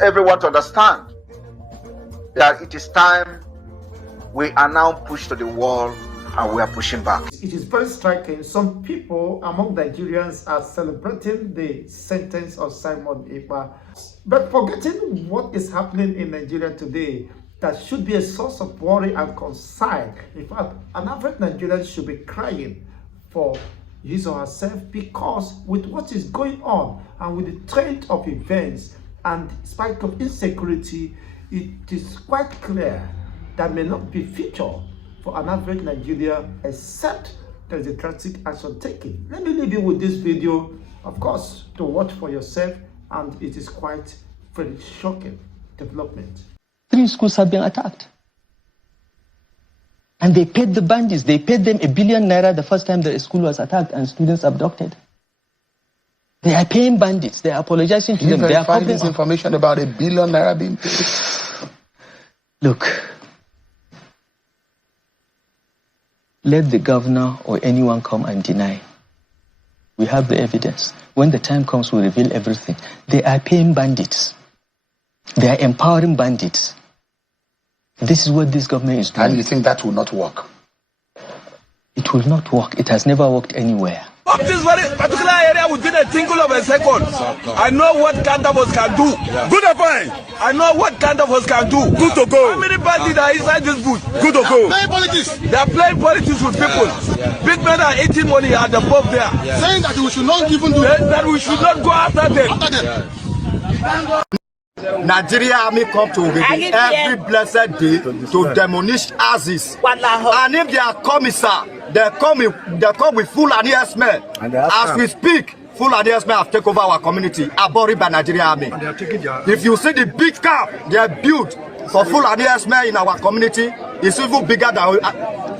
everyone to understand that it is time we are now pushed to the wall and we are pushing back. It is very striking. Some people among Nigerians are celebrating the sentence of Simon Ekpa'S, but forgetting what is happening in Nigeria today that should be a source of worry and concern. In fact, an average Nigerian should be crying for his or herself, because with what is going on and with the trend of events and spike of insecurity, it is quite clear that may not be future for an average Nigeria, except there is a drastic action taken. Let me leave you with this video, of course, to watch for yourself, and it is quite very shocking development. 3 schools have been attacked. And they paid the bandits. They paid them ₦1 billion the first time the school was attacked and students abducted. They are paying bandits. They are apologizing to them. They are finding this information about ₦1 billion being paid. Look, let the governor or anyone come and deny. We have the evidence. When the time comes, we reveal everything. They are paying bandits. They are empowering bandits. This is what this government is doing. And you think that will not work? It will not work. It has never worked anywhere. Of this very particular area within a tinkle of a second, I know what kind of us can do. Good point. I know what kind of us can do. Good to go. How many bandits are inside this booth? Good to go. Playing politics. They are playing politics with people. Big men are eating money at the pub there. Saying that we should not even do that we should not go after them. Nigeria army come to Ogede every blessed day to demolish houses. And if they are commissar, they come with Fulani men. As we speak, Fulani men have taken over our community, abhorred by Nigeria army. If you see the big camp they are built for Fulani men in our community, it's even bigger than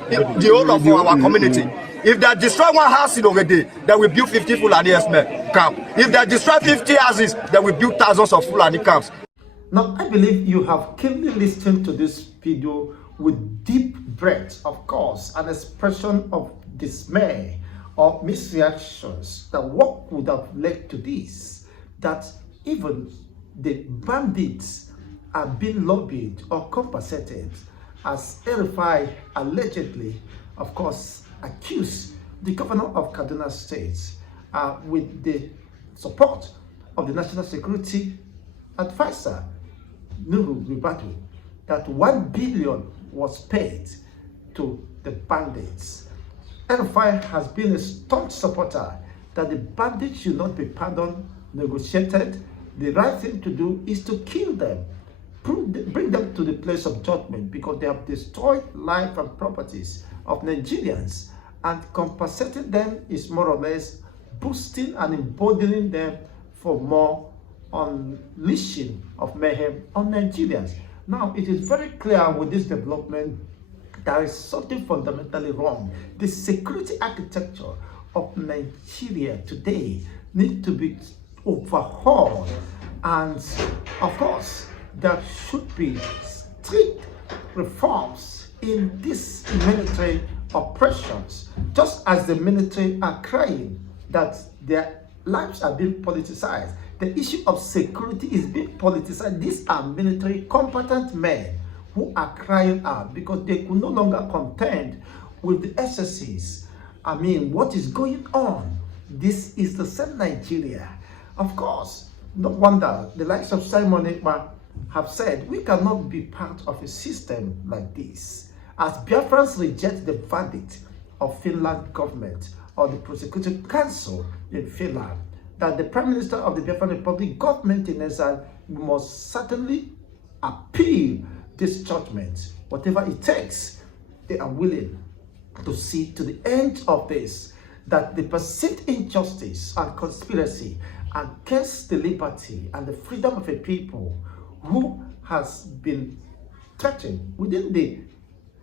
the whole of our community. If they destroy one house in Ogede, they will build 50 Fulani men camp. If they destroy 50 houses, they will build thousands of Fulani camps. Now, I believe you have keenly listened to this video with deep breath, of course, an expression of dismay or misreactions that what would have led to this, that even the bandits are being lobbied or compensated, as Rufai allegedly, of course, accused the governor of Kaduna State with the support of the National Security Advisor, Rufai, that $1 billion was paid to the bandits. Rufai has been a staunch supporter that the bandits should not be pardoned, negotiated. The right thing to do is to kill them, bring them to the place of judgment, because they have destroyed life and properties of Nigerians, and compensating them is more or less boosting and emboldening them for more unleashing of mayhem on Nigerians. Now, it is very clear with this development there is something fundamentally wrong. The security architecture of Nigeria today needs to be overhauled, and of course there should be strict reforms in these military operations, just as the military are crying that their lives are being politicized. The issue of security is being politicized. These are military competent men who are crying out because they could no longer contend with the excesses. I mean, what is going on? This is the same Nigeria. Of course, no wonder the likes of Simon Ekpa'S have said we cannot be part of a system like this, as Biafrans reject the verdict of Finland government or the prosecuting council in Finland, that the Prime Minister of the Biafran Republic government in exile must certainly appeal this judgment. Whatever it takes, they are willing to see to the end of this, that the perceived injustice and conspiracy against the liberty and the freedom of a people who has been threatened within the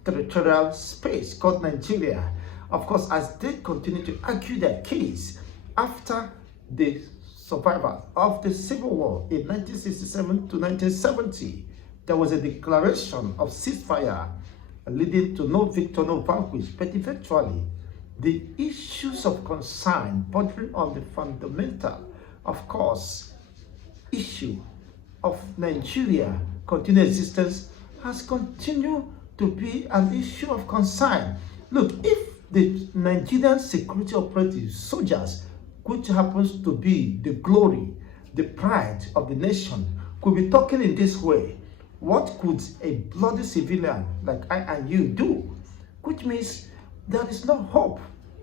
territorial space called Nigeria, of course, as they continue to argue their case after the survival of the Civil War in 1967 to 1970, there was a declaration of ceasefire leading to no victor, no vanquished, but eventually the issues of concern bordering on the fundamental, of course, issue of Nigeria continued existence has continued to be an issue of concern. Look, if the Nigerian security operatives, soldiers, which happens to be the glory, the pride of the nation, could be talking in this way, what could a bloody civilian like I and you do? Which means there is no hope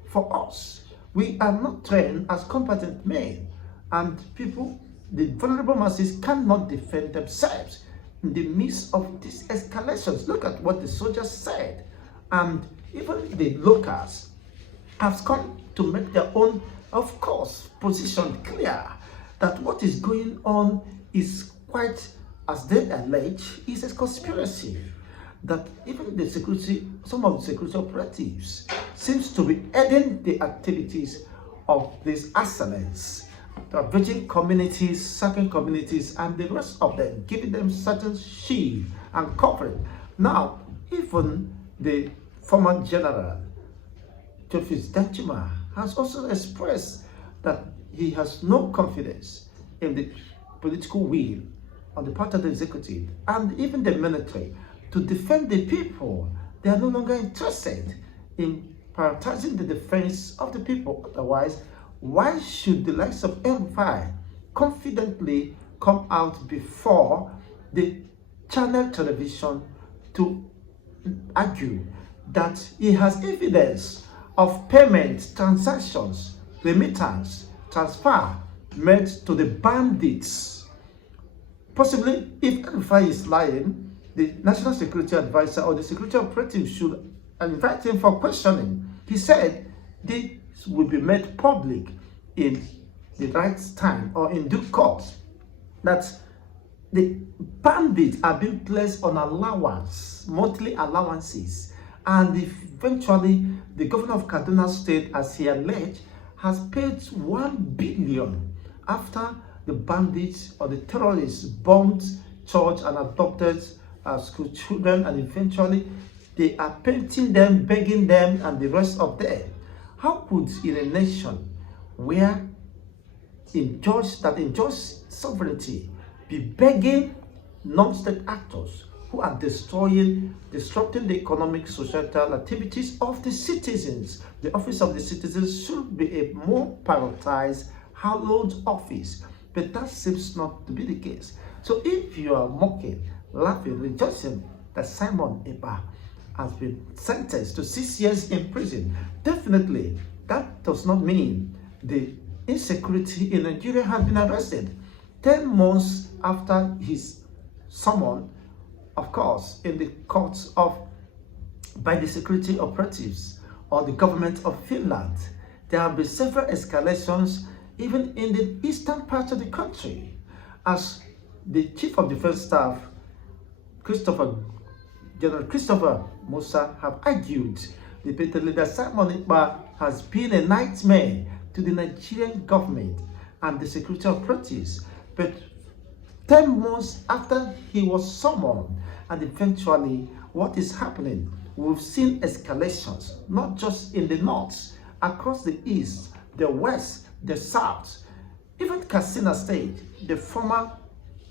for us. We are not trained as competent men, and people, the vulnerable masses, cannot defend themselves in the midst of these escalations. Look at what the soldiers said, and even the locals have come to make their own, of course, position clear that what is going on is quite, as they allege, is a conspiracy. That even the security, some of the security operatives seems to be aiding the activities of these assailants, ravaging communities, sacking communities, and the rest of them, giving them certain shield and covering. Now, even the former general, Joseph Dachima, has also expressed that he has no confidence in the political will on the part of the executive and even the military to defend the people. They are no longer interested in prioritizing the defense of the people. Otherwise, why should the likes of Rufai confidently come out before the channel television to argue that he has evidence of payment, transactions, remittance, transfer made to the bandits? Possibly, if Rufai is lying, the National Security Advisor or the security operative should invite him for questioning. He said this will be made public in the right time or in due course. That the bandits are being placed on allowance, monthly allowances, and eventually the governor of Kaduna State, as he alleged, has paid 1 billion after the bandits or the terrorists bombed church and adopted school children, and eventually they are painting them, begging them, and the rest of them. How could in a nation where enjoys sovereignty be begging non-state actors who are disrupting the economic, societal activities of the citizens? The office of the citizens should be a more prioritized, hallowed office, but that seems not to be the case. So if you are mocking, laughing, rejoicing that Simon Ekpa has been sentenced to 6 years in prison, definitely that does not mean the insecurity in Nigeria has been arrested. 10 months after his summon, of course, in the courts by the security operatives or the government of Finland, there have been several escalations even in the eastern part of the country, as the Chief of Defense Staff, General Christopher Musa, have argued repeatedly that Simon Ekpa has been a nightmare to the Nigerian government and the security operatives. But 10 months after he was summoned, and eventually what is happening, we've seen escalations, not just in the north, across the east, the west, the south, even Katsina State, the former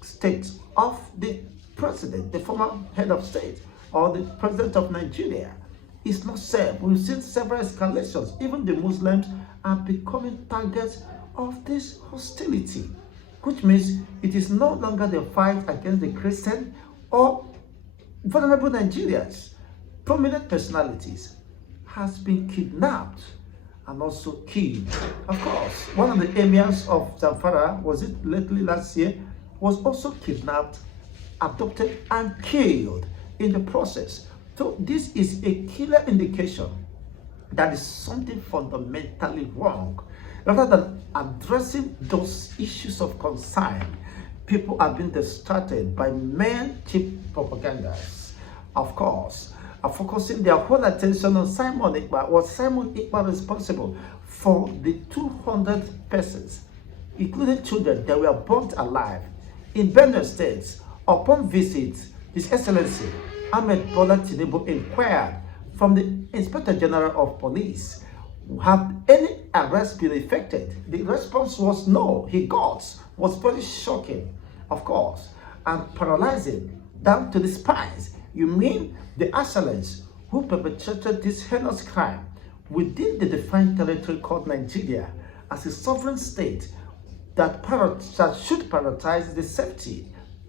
state of the president, the former head of state, or the president of Nigeria, is not safe. We've seen several escalations. Even the Muslims are becoming targets of this hostility, which means it is no longer the fight against the Christian or vulnerable Nigerians. Prominent personalities has been kidnapped and also killed. Of course, one of the emirs of Zamfara, was it lately last year, was also kidnapped, abducted, and killed in the process. So this is a clear indication that is something fundamentally wrong. Rather than addressing those issues of concern, people are being distracted by mere cheap propagandas. Of course, are focusing their whole attention on Simon Ekpa. Was Simon Ekpa responsible for the 200 persons, including children, that were burnt alive in Benue State? Upon visit, His Excellency Ahmed Bola Tinubu inquired from the Inspector General of Police, have any arrests been effected? The response was no. He got was very shocking, of course. and paralyzing down to the spines. You mean the assailants who perpetrated this heinous crime within the defined territory called Nigeria as a sovereign state that should prioritize the safety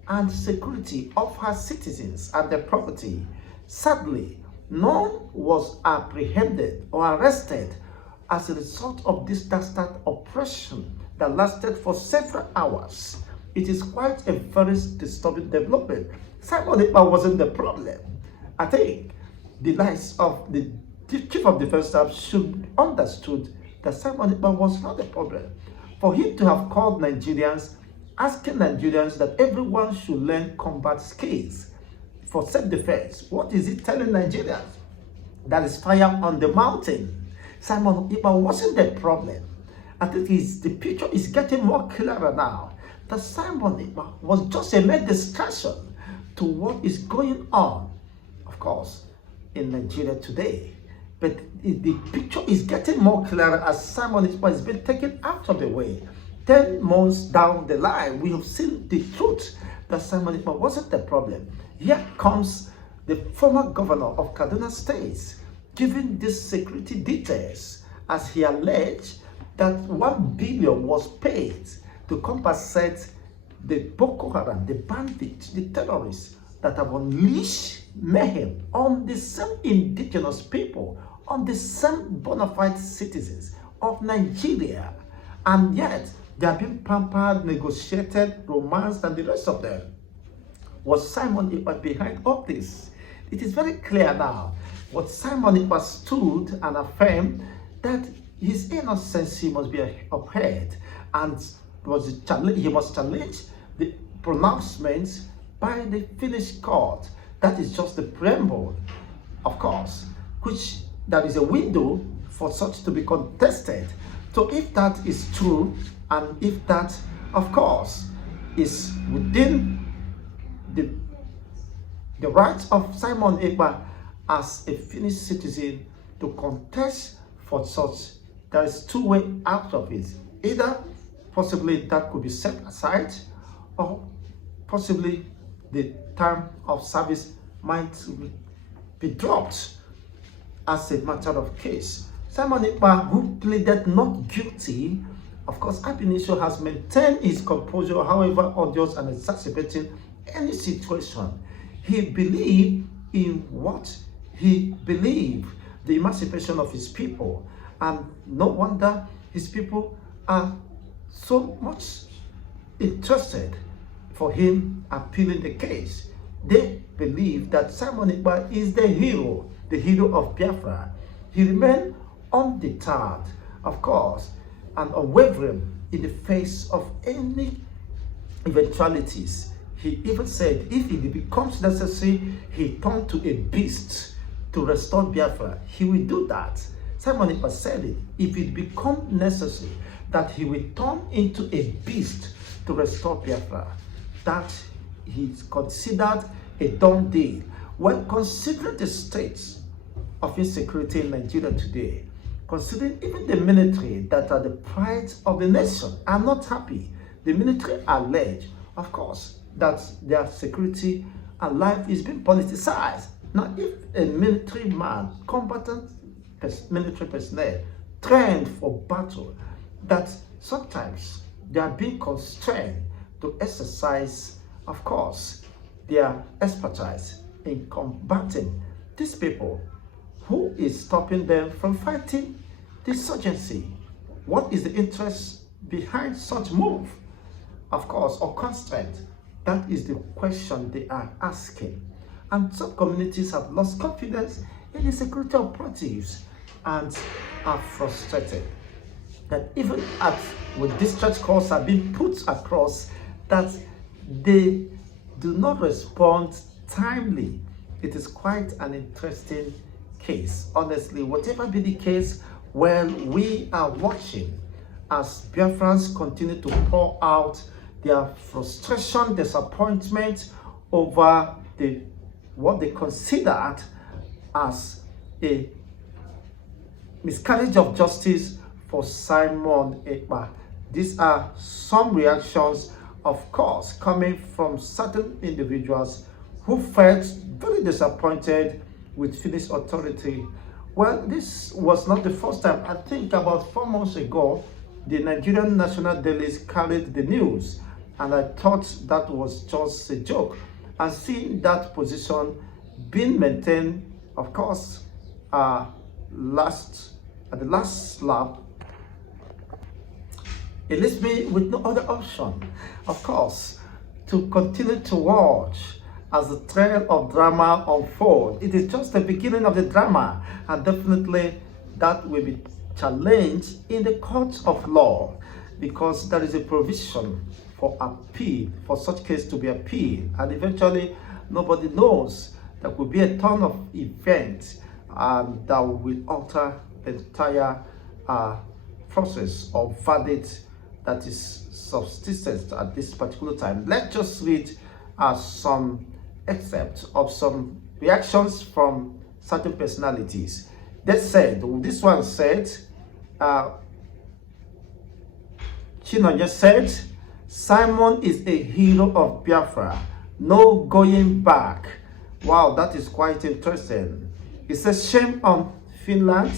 and security of her citizens and their property. Sadly, none was apprehended or arrested as a result of this dastard operation that lasted for several hours. It is quite a very disturbing development. Simon Ekpa wasn't the problem. I think the likes of the Chief of Defense Staff should understood that Simon Ekpa was not the problem. For him to have called Nigerians, asking Nigerians that everyone should learn combat skills for self-defense, what is he telling Nigerians? That is fire on the mountain. Simon Ekpa wasn't the problem. I think the picture is getting more clearer now. That Simon Ekpa was just a mere distraction to what is going on, of course, in Nigeria today. But the picture is getting more clearer as Simon Ekpa has been taken out of the way. 10 months down the line, we have seen the truth that Simon Ekpa wasn't the problem. Here comes the former governor of Kaduna State giving these security details as he alleged that 1 billion was paid to compensate the Boko Haram, the bandits, the terrorists that have unleashed mayhem on the same indigenous people, on the same bona fide citizens of Nigeria. And yet, they have been pampered, negotiated, romanced, and the rest of them. Was Simon Ekpa behind all this? It is very clear now. What Simon Ekpa stood and affirmed that his innocence must be upheld, and he must challenge the pronouncements by the finished court. That is just the preamble, of course, which there is a window for such to be contested. So if that is true, and if that, of course, is within the rights of Simon Ekpa as a Finnish citizen to contest for such, there is two ways out of it. Either possibly that could be set aside, or possibly the term of service might be dropped as a matter of case. Simon Ekpa, who pleaded not guilty, of course, Ab initio has maintained his composure, however odious and exacerbating any situation. He believed in what he believed, the emancipation of his people, and no wonder his people are so much interested for him appealing the case. They believe that Simon Ekpa is the hero of Biafra. He remained undeterred, of course, and unwavering in the face of any eventualities. He even said if it becomes necessary, he turned to a beast to restore Biafra. He will do that. Simon Ekpa said it. If it becomes necessary, that he will turn into a beast to restore Biafra. That is considered a done deal. When considering the state of insecurity in Nigeria today, considering even the military that are the pride of the nation are not happy. The military allege, of course, that their security and life is being politicized. Now, if a military man, combatant military personnel, trained for battle, that sometimes they are being constrained to exercise, of course, their expertise in combating these people, who is stopping them from fighting the insurgency? What is the interest behind such move, of course, or constraint? That is the question they are asking. And some communities have lost confidence in the security operatives and are frustrated. That even when discharge calls are being put across, that they do not respond timely. It is quite an interesting case. Honestly, whatever be the case, well, we are watching as Biafrans continue to pour out their frustration, disappointment over what they considered as a miscarriage of justice for Simon Ekpa. These are some reactions of course, coming from certain individuals who felt very disappointed with Finnish authority. Well, this was not the first time. I think about 4 months ago, the Nigerian national dailies carried the news, and I thought that was just a joke. And seeing that position being maintained, of course, at the last lap, it leaves me with no other option, of course, to continue to watch as the trail of drama unfolds. It is just the beginning of the drama, and definitely that will be challenged in the courts of law, because there is a provision for appeal, for such case to be appealed, and eventually nobody knows. There could be a ton of events that will alter the entire process of verdict that is subsistent at this particular time. Let's just read some excerpts of some reactions from certain personalities. They said, this one said, Chinonya said, Simon is a hero of Biafra, no going back. Wow, that is quite interesting. It says, shame on Finland.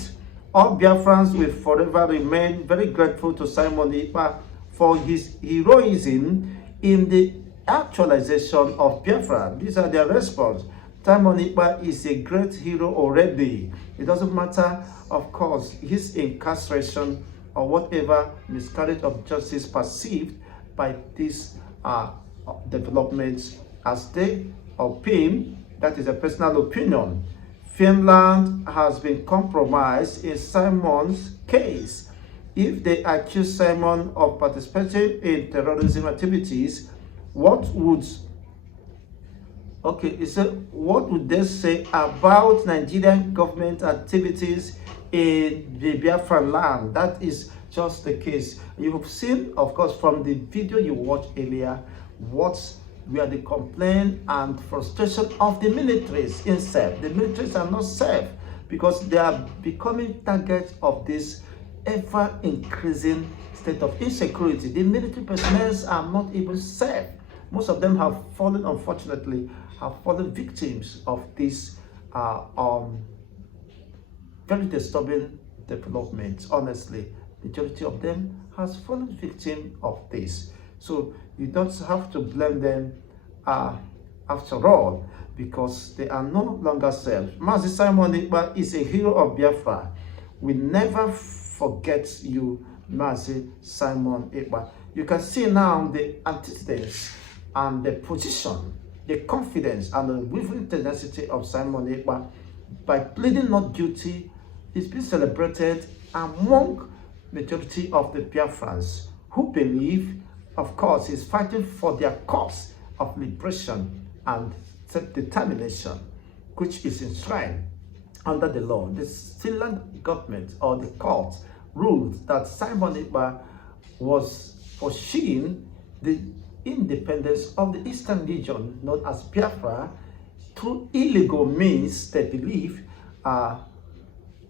All Biafrans will forever remain very grateful to Simon Ekpa for his heroism in the actualization of Biafra. These are their response. Simon Ekpa is a great hero already. It doesn't matter, of course, his incarceration or whatever miscarriage of justice perceived by these developments as they opine. That is a personal opinion. Finland has been compromised in Simon's case. If they accuse Simon of participating in terrorism activities, what would they say about Nigerian government activities in the Biafran land? That is just the case. You have seen, of course, from the video you watched earlier, what were the complaint and frustration of the militaries itself. The militaries are not safe because they are becoming targets of this ever-increasing state of insecurity. The military personnel are not even safe. Most of them have fallen, unfortunately, victims of this very disturbing development. Honestly, majority of them has fallen victim of this. So you don't have to blame them after all, because they are no longer safe. Mazi Simon Ekpa is a hero of Biafra. We never forget you, Mazi Simon Ekpa. You can see now the antecedents and the position, the confidence and the unwavering tenacity of Simon Ekpa. By pleading not guilty, he's been celebrated among majority of the Biafrans who believe, of course, he's fighting for their cause of liberation and self-determination, which is enshrined under the law. The Finland government or the court ruled that Simon Ekpa was foreseeing the independence of the eastern region known as Biafra through illegal means. They believe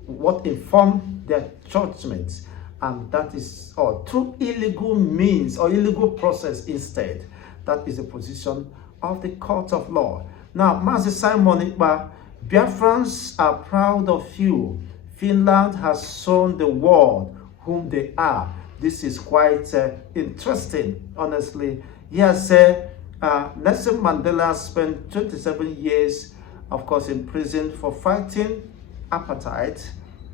what informed their judgments, and that is through illegal means or illegal process instead. That is the position of the court of law. Now, Mazi Simon Ekpa, Biafrans are proud of you. Finland has shown the world whom they are. This is quite interesting, honestly. He has said Nelson Mandela spent 27 years, of course, in prison for fighting apartheid.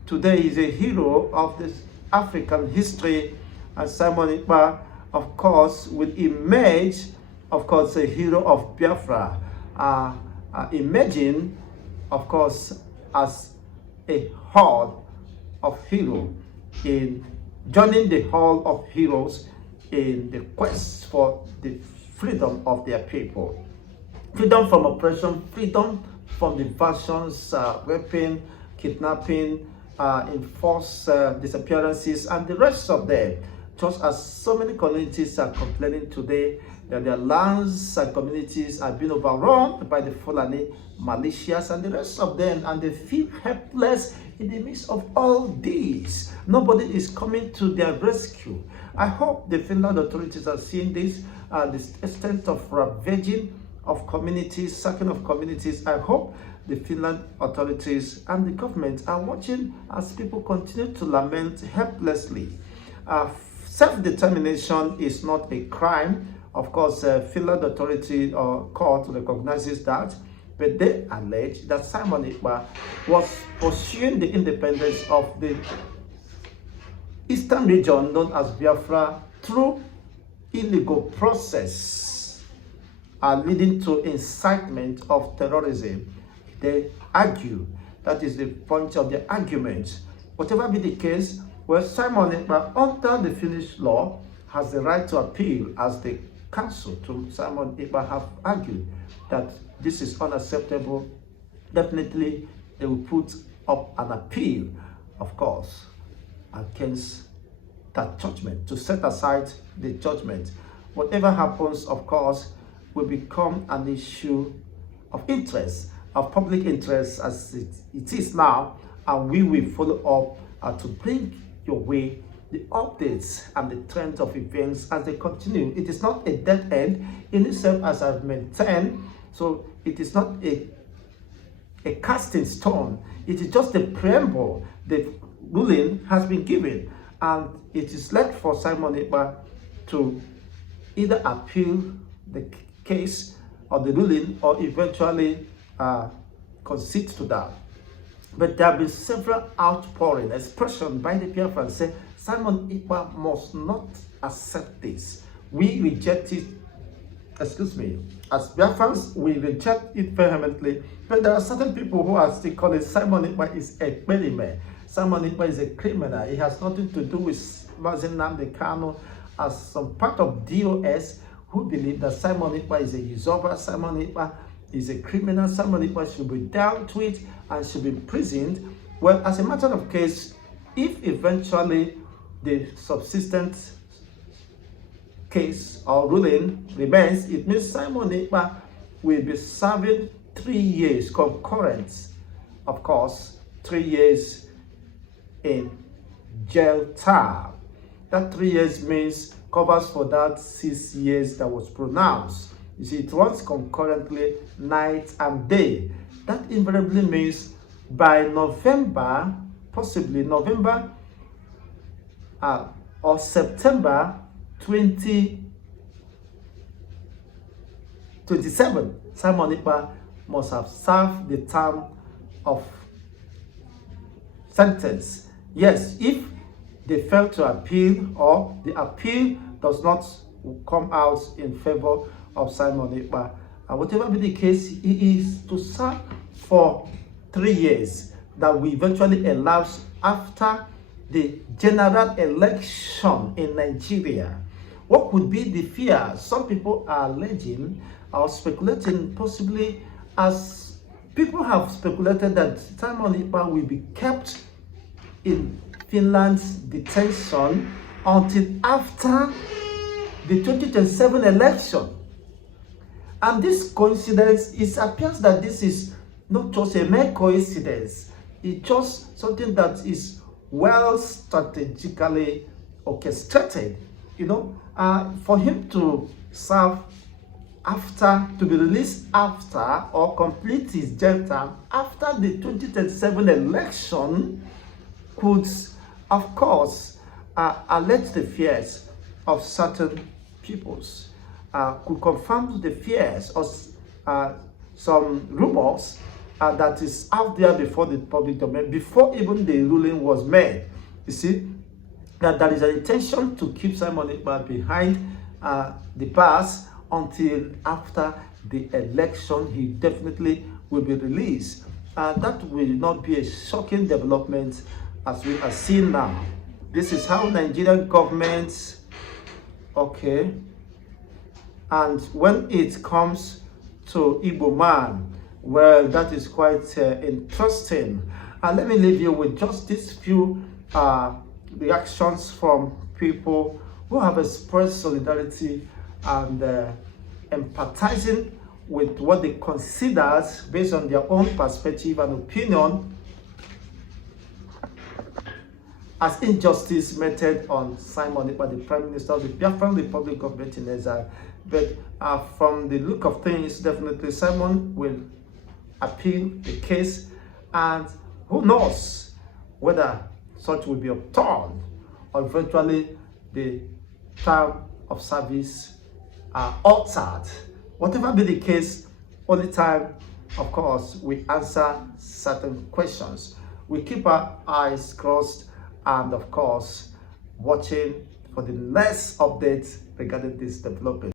Today he's a hero of this African history, and Simon Ekpa, of course, will emerge, of course, a hero of Biafra. Imagine, of course, as a hall of heroes in joining the hall of heroes in the quest for the freedom of their people. Freedom from oppression, freedom from the versions, raping, kidnapping, enforced disappearances, and the rest of them. Just as so many communities are complaining today that their lands and communities are being overrun by the Fulani militias and the rest of them, and they feel helpless in the midst of all this. Nobody is coming to their rescue. I hope the Finland authorities are seeing this, the extent of ravaging of communities, sacking of communities. I hope the Finland authorities and the government are watching as people continue to lament helplessly. Self-determination is not a crime. Of course, Finland authority or court recognizes that, but they allege that Simon Ekpa was pursuing the independence of the eastern region known as Biafra through illegal process, leading to incitement of terrorism. They argue, that is the point of the argument. Whatever be the case, well, Simon Ekpa, under the Finnish law, has the right to appeal, as the counsel to Simon Ekpa have argued that this is unacceptable. Definitely, they will put up an appeal, of course, against that judgment, to set aside the judgment. Whatever happens, of course, will become an issue of interest, of public interest as it is now, and we will follow up to bring your way the updates and the trends of events as they continue. It is not a dead end in itself, as I've maintained, so it is not a casting stone. It is just a preamble. The ruling has been given, and it is left for Simon Ekpa to either appeal the case or the ruling, or eventually concede to that. But there have been several outpouring expressions by the Biafrans saying Simon Ekpa must not accept this. We reject it, as Biafrans, we reject it vehemently. But there are certain people who are still calling Simon Ekpa is a criminal. Simon Ekpa is a criminal. It has nothing to do with Mazen Nnamdi Kanu, as some part of DOS who believe that Simon Ekpa is a usurper, Simon Ekpa is a criminal, Simon Ekpa should be dealt with and should be imprisoned. Well, as a matter of case, if eventually the subsistent case or ruling remains, it means Simon Ekpa will be serving 3 years concurrent, of course, 3 years in jail term. That 3 years means covers for that 6 years that was pronounced. You see, it runs concurrently, night and day. That invariably means by November, possibly November or September 2027, Simon Ekpa must have served the term of sentence. Yes, if they fail to appeal, or the appeal does not come out in favor of Simon Ekpa, and whatever be the case, he is to serve for 3 years that will eventually elapse after the general election in Nigeria. What could be the fear? Some people are alleging or speculating, possibly, as people have speculated, that Simon Ekpa will be kept in Finland's detention until after the 2027 election. And this coincidence, it appears that this is not just a mere coincidence. It's just something that is well strategically orchestrated, you know, for him to serve after, to be released after, or complete his jail term after the 2027 election could, of course, allege the fears of certain peoples, could confirm the fears of some rumors that is out there before the public domain, before even the ruling was made. You see, that there is an intention to keep Simon Ekpa behind the bars until after the election. He definitely will be released. That will not be a shocking development as we are seeing now. This is how Nigerian government, okay, and when it comes to Igbo man, well, that is quite interesting. Let me leave you with just these few reactions from people who have expressed solidarity and empathizing with what they consider, based on their own perspective and opinion, as injustice meted on Simon Ekpa, the Prime Minister of the Biafran Republic Government in exile. But from the look of things, definitely Simon will appeal the case, and who knows whether such will be upturned or eventually the term of service are altered. Whatever be the case, only time, of course, we answer certain questions. We keep our eyes crossed and, of course, watching for the next updates regarding this development.